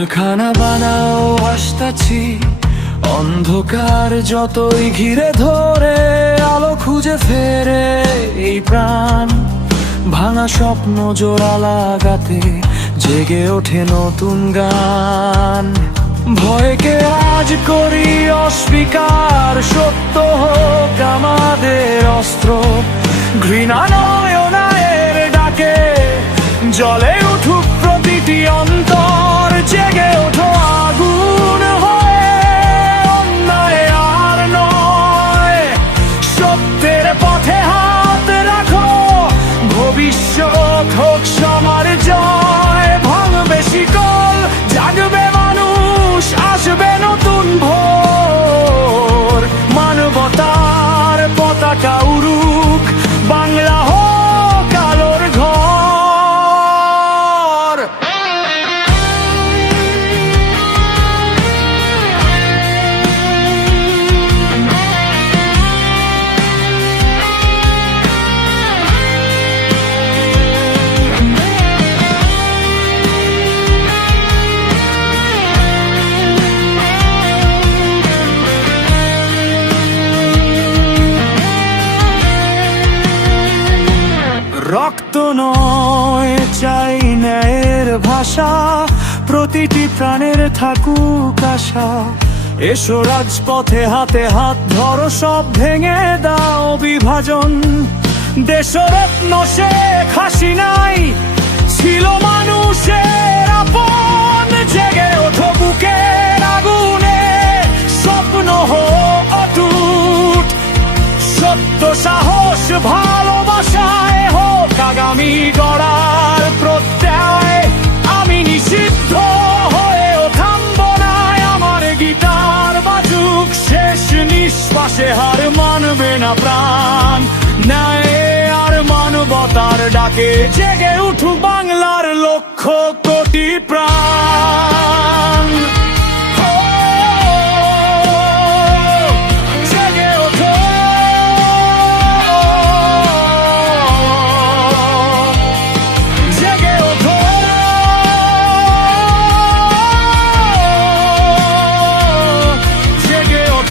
জেলখানা বানাও আসতাছি, অন্ধকার যতই ঘিরে ধরে, আলো খুঁজে ফেরে এই প্রাণ। ভাঙা স্বপ্ন জোড়া লাগাতে জেগে ওঠে নতুন গান। ভয়কে আজ করি অস্বীকার, সত্য হোক আমাদের অস্ত্র। ঘৃণা নয়নের ডাকে জ্বলে উঠুক প্রতিটি অন্তর। জেগে ওঠো আগুন হয়ে, অন্যায় আর নয়। সত্যের পথে হাত রাখো, ভবিষ্যৎ হোক সবার জয়। ভাঙবে শিকল, জাগবে মানুষ, আসবে নতুন ভোর। মানবতার পতাকা উড়ুক, বাংলা হোক আলোর ঘর। রক্ত নয় চাই ন্যায়ের ভাষা, প্রতিটি প্রাণের থাকুক আশা। এসো রাজপথে হাতে হাত ধরো, সব ভেঙে দাও বিভাজন। দেশরত্ন শেখ হাসিনাই ছিল মানুষের আপন। জেগে ওঠো বুকের আগুনে, স্বপ্ন হোক অটুট। সত্য সাহস ভালোবাসায় হোক আগামী গড়ার প্রত্যয়। আমি নিষিদ্ধ হয়েও থামবো না, আমার গিটার বাজুক শেষ নিঃশ্বাসে। হার মানবে না প্রাণ, ন্যায় আর মানবতার ডাকে জেগে উঠুক বাংলার লক্ষ কোটি প্রাণ।